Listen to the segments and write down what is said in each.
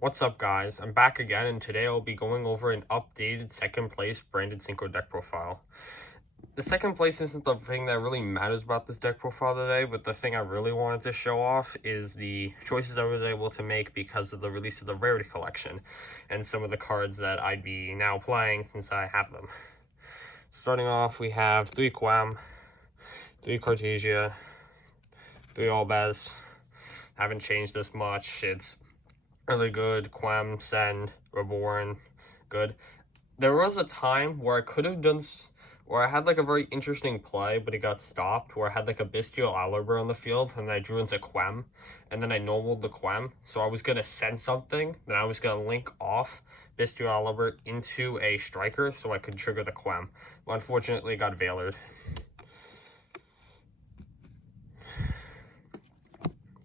What's up, guys? I'm back again, and today I'll be going over an updated second place branded Synchro deck profile. The second place isn't the thing that really matters about this deck profile today, but the thing I really wanted to show off is the choices I was able to make because of the release of the Rarity collection, and some of the cards that I'd be now playing since I have them. Starting off, we have 3 Quam, 3 Cartesia, 3 Albaz. Haven't changed this much. It's really good. Quam, Send, Reborn, good. There was a time where I could have done, where I had like a very interesting play, but it got stopped, where I had like a Bestial Aliber on the field, and I drew into Quam, and then I normaled the Quam, so I was going to send something, then I was going to link off Bestial Aliber into a Striker, so I could trigger the Quam. But unfortunately, it got Veilered.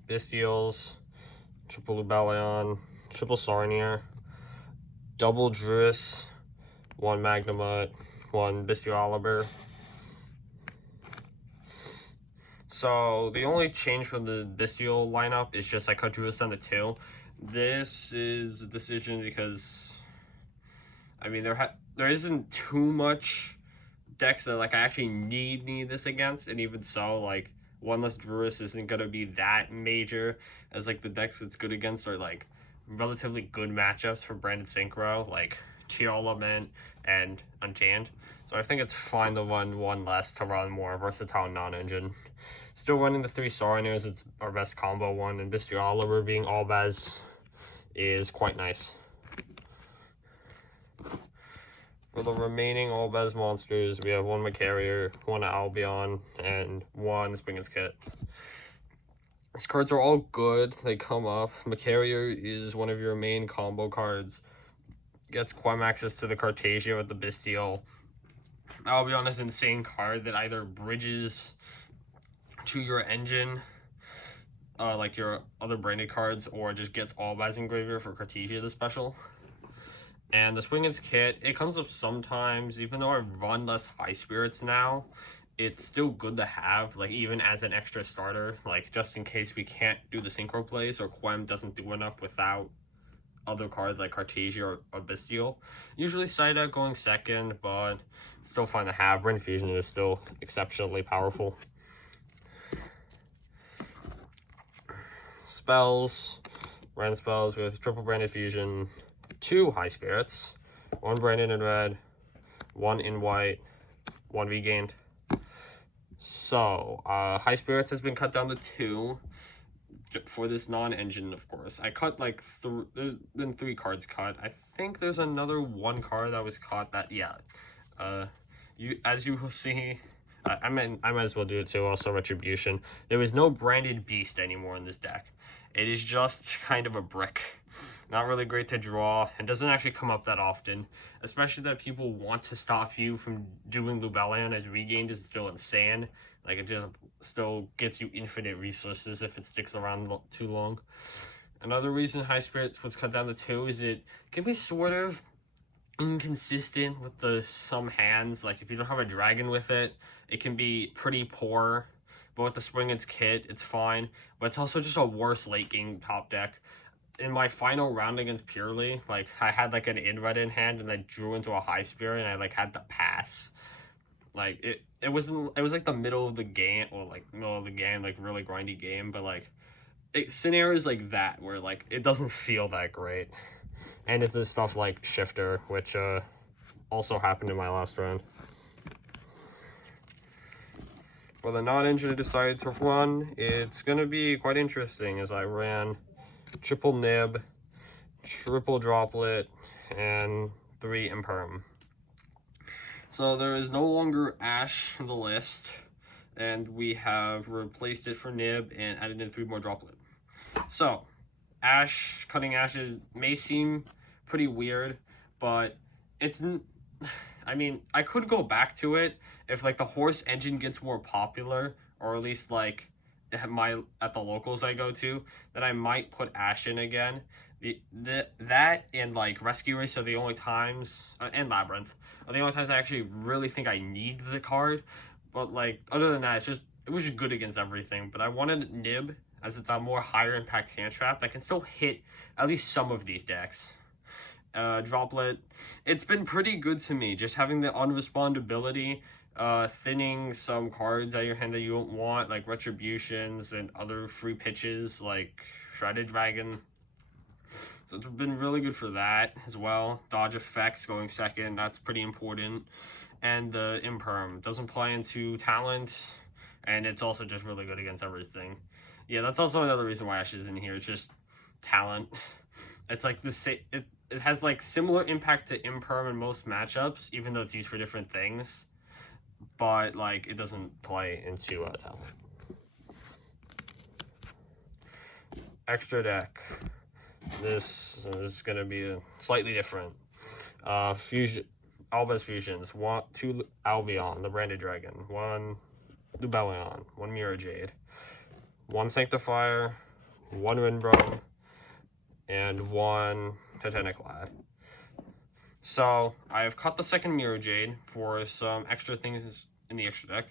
Bestials, triple Lubellion, triple Sarnier, double Druis, 1 Magnemite, 1 Bestial Aliber. So the only change from the Bestial lineup is just I cut Druis down to 2. This is a decision because, I mean, there isn't too much decks that like I actually need this against, and even so, like, 1 less Druis isn't gonna be that major, as like the decks it's good against are like relatively good matchups for branded Synchro, like Element and Unchained. So I think it's fine to run 1 less to run more versatile non-engine. Still running the 3 Sarniers, it's our best combo one, and Bestial Oliver being Albaz is quite nice. For the remaining Albaz monsters, we have 1 Macario, 1 Albion, and 1 Springen's Kit. These cards are all good. They come up. Macario is one of your main combo cards. Gets Quam access to the Cartesia with the Bestial. Albion is an insane card that either bridges to your engine, like your other branded cards, or just gets Albaz in graveyard for Cartesia the special. And the Springen's Kit, it comes up sometimes. Even though I run less High Spirits now, it's still good to have, like, even as an extra starter, like, just in case we can't do the Synchro plays or Quem doesn't do enough without other cards like Cartesia or Bestial. Usually side out going second, but it's still fine to have. Brain Fusion is still exceptionally powerful. Spells, brand spells with triple branded fusion, 2 High Spirits, 1 branded in red, 1 in white, 1 regained. So, High Spirits has been cut down to 2 for this non-engine, of course. I cut like there's been 3 cards cut. I think there's another 1 card that was cut that, yeah. As you will see, I might as well do it too. Also, Retribution. There is no branded beast anymore in this deck. It is just kind of a brick. Not really great to draw, and doesn't actually come up that often. Especially that people want to stop you from doing Lubellion, as regained is still insane. Like, it just still gets you infinite resources if it sticks around too long. Another reason High Spirits was cut down to 2 is it can be sort of inconsistent with some hands. Like, if you don't have a dragon with it, it can be pretty poor. But with the Springen's Kit, it's fine. But it's also just a worse late game top deck. In my final round against Purely, like, I had like an red in hand, and I drew into a High Spirit, and I like had to pass. Like, it was like the middle of the game, or like middle of the game, like really grindy game, but like scenarios like that where like it doesn't feel that great. And it's this stuff like Shifter, which also happened in my last round. For the non-engine I decided to run, it's gonna be quite interesting, as I ran triple Nib, triple Droplet, and 3 Imperm. So there is no longer Ash in the list, and we have replaced it for Nib and added in 3 more Droplet. So, cutting Ashes may seem pretty weird, but it's, I mean, I could go back to it if like the horse engine gets more popular, or at least like at the locals I go to, then I might put Ash in again. That and like Rescue Race are the only times, and Labyrinth are the only times I actually really think I need the card. But like, other than that, it was just good against everything. But I wanted Nib. as it's a more higher impact hand trap that can still hit at least some of these decks. Droplet, it's been pretty good to me, just having the unrespondability, thinning some cards out your hand that you don't want, like Retributions and other free pitches like Shredded Dragon. So it's been really good for that as well. Dodge effects going second, that's pretty important. And the Imperm doesn't play into talent, and it's also just really good against everything. Yeah, that's also another reason why Ash is in here. It's just talent. It's like the same. It has like similar impact to Imperm in most matchups, even though it's used for different things. But like it doesn't play into talent. Extra deck. This is gonna be slightly different. Fusion. Albus Fusions, 2 Albion, the Branded Dragon, 1 Lubellion, 1 Mirror Jade, 1 Sanctifier, 1 Windbrum, and 1 Titanic Lad. So, I have cut the second Mirror Jade for some extra things in the extra deck.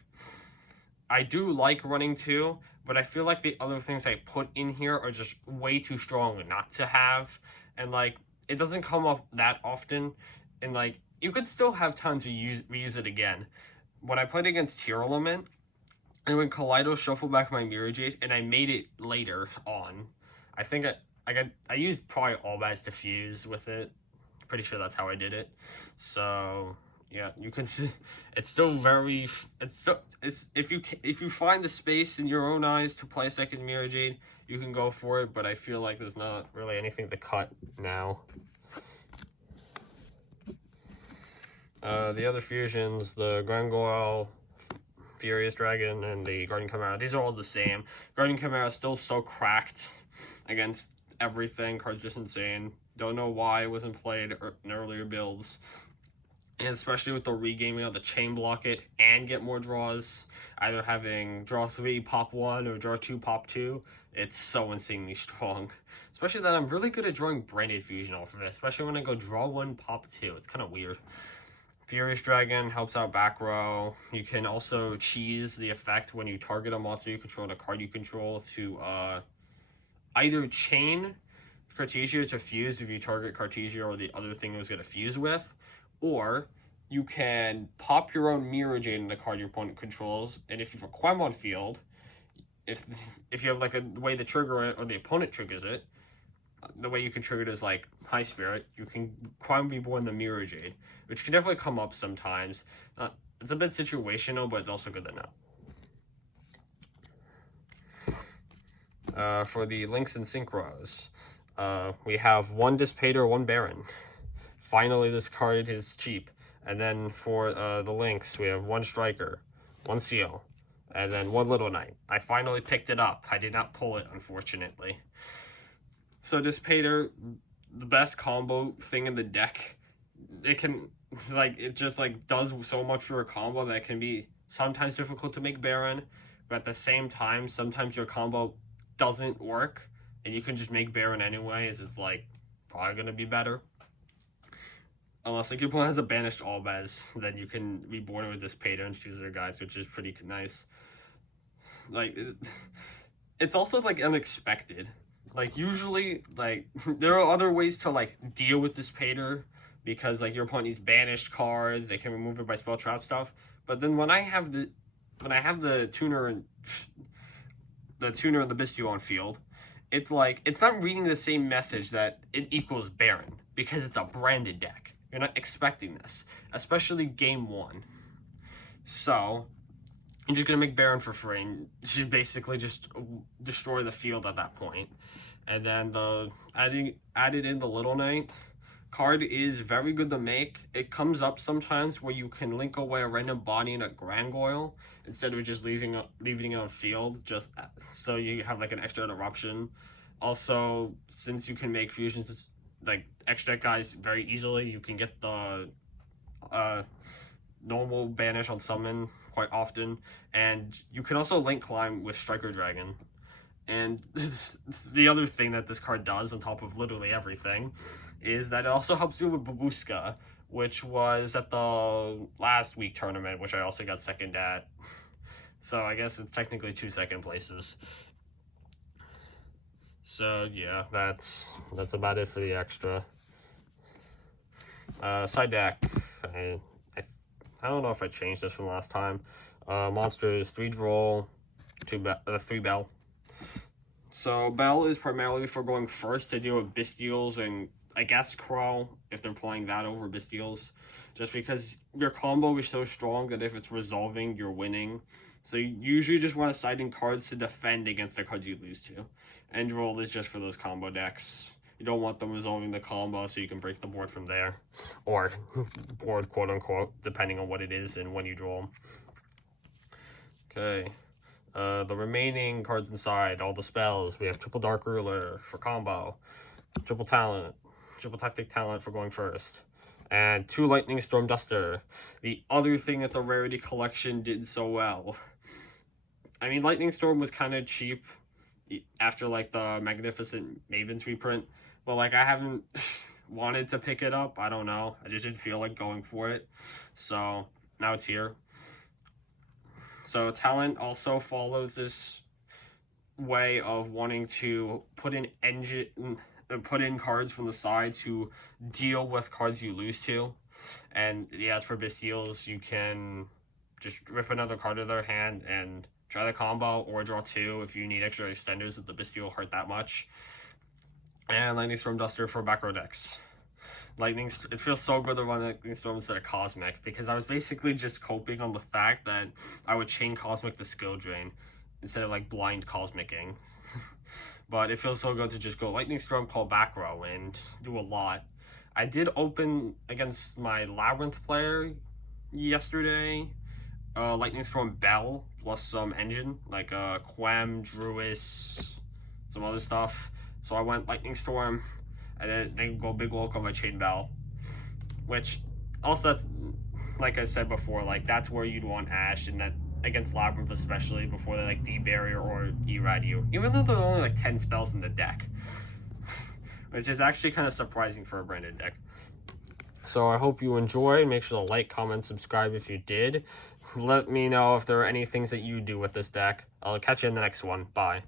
I do like running 2, but I feel like the other things I put in here are just way too strong not to have, and like, it doesn't come up that often, and like, you could still have time to reuse it again. When I played against Tier Element, and when Kaleido shuffled back my Mirror Jade, and I made it later on, I think I used probably Albaz to fuse with it. Pretty sure that's how I did it. So yeah, you can see it's still very. It's if you find the space in your own eyes to play a second Mirror Jade, you can go for it. But I feel like there's not really anything to cut now. The other fusions, the Grangoyle, Furious Dragon, and the Guardian Chimera, these are all the same. Guardian Chimera is still so cracked against everything. Card's just insane. Don't know why it wasn't played in earlier builds. And especially with the regaming of the Chain Block it and get more draws. Either having draw 3, pop 1, or draw 2, pop 2. It's so insanely strong. Especially that I'm really good at drawing Branded Fusion off of it. Especially when I go draw 1, pop 2. It's kind of weird. Furious Dragon helps out back row. You can also cheese the effect when you target a monster you control and a card you control to either chain Cartesia to fuse if you target Cartesia or the other thing it was going to fuse with, or you can pop your own Mirror Jade in the card your opponent controls, and if you have a Quem on field, if you have like a way to trigger it or the opponent triggers it, the way you can trigger it is like High Spirit, you can Quem Reborn the Mirror Jade, which can definitely come up sometimes. It's a bit situational, but it's also good to know. For the Links and Synchros, we have 1 Dissipator, 1 Baron. Finally, this card is cheap. And then for the Links, we have 1 Striker, 1 Seal, and then 1 Little Knight. I finally picked it up. I did not pull it, unfortunately. So Dissipator, the best combo thing in the deck. It can, like, it just, like, does so much for a combo that it can be sometimes difficult to make Baron, but at the same time, sometimes your combo doesn't work, and you can just make Baron anyways. It's, like, probably going to be better. Unless, like, your opponent has a banished Albaz, then you can reborn it with Dissipator and choose their guys, which is pretty nice. Like, it's also, like, unexpected. Like, usually, like, there are other ways to, like, deal with Dissipator, because, like, your opponent needs banished cards, they can remove it by spell trap stuff. But then when I have the tuner and the Bistio on field, it's like, it's not reading the same message that it equals Baron, because it's a branded deck. You're not expecting this, especially game 1. So you're just gonna make Baron for free, and you basically just destroy the field at that point. And then the added in the Little Knight card is very good to make. It comes up sometimes where you can link away a random body in a Grangoyle instead of just leaving it on field, just so you have like an extra interruption. Also, since you can make fusions like extra guys very easily, you can get the normal banish on summon quite often, and you can also link climb with Striker Dragon. And the other thing that this card does, on top of literally everything, is that it also helps you with Babushka, which was at the last week tournament, which I also got second at. So I guess it's technically 2 second places. So yeah, that's about it for the extra. Side deck. I don't know if I changed this from last time. Monsters 3 draw, 3 bell. So bell is primarily for going first to deal with Bestials and I guess Crow if they're playing that over Bestials. Just because your combo is so strong that if it's resolving, you're winning. So you usually just want to side in cards to defend against the cards you lose to. End roll is just for those combo decks. You don't want them resolving the combo so you can break the board from there. Or board, quote unquote, depending on what it is and when you draw them. Okay. The remaining cards inside, all the spells, we have Triple Dark Ruler for combo, Triple Talent, Triple Tactic Talent for going first, and 2 Lightning Storm Duster. The other thing that the Rarity collection did so well. I mean, Lightning Storm was kind of cheap after, like, the Magnificent Mavens reprint, but, like, I haven't wanted to pick it up. I don't know. I just didn't feel like going for it. So, now it's here. So talent also follows this way of wanting to put in cards from the side to deal with cards you lose to. And yeah, for Bestials, you can just rip another card out of their hand and try the combo or draw 2 if you need extra extenders if the Bestial hurt that much. And Lightning Storm Duster for back row decks. It feels so good to run Lightning Storm instead of Cosmic, because I was basically just coping on the fact that I would chain Cosmic to Skill Drain instead of like blind Cosmicing. But it feels so good to just go Lightning Storm, call back row, and do a lot. I did open against my Labyrinth player yesterday, Lightning Storm Bell plus some engine, like Quem, Druis, some other stuff. So I went Lightning Storm, and then go big look on my Chain Bell, which also that's, like I said before, like that's where you'd want Ash, and that against Labyrinth especially before they like D-Barrier or E-Rad you, even though there are only like 10 spells in the deck, which is actually kind of surprising for a branded deck. So I hope you enjoyed. Make sure to like, comment, subscribe if you did. Let me know if there are any things that you do with this deck. I'll catch you in the next one. Bye.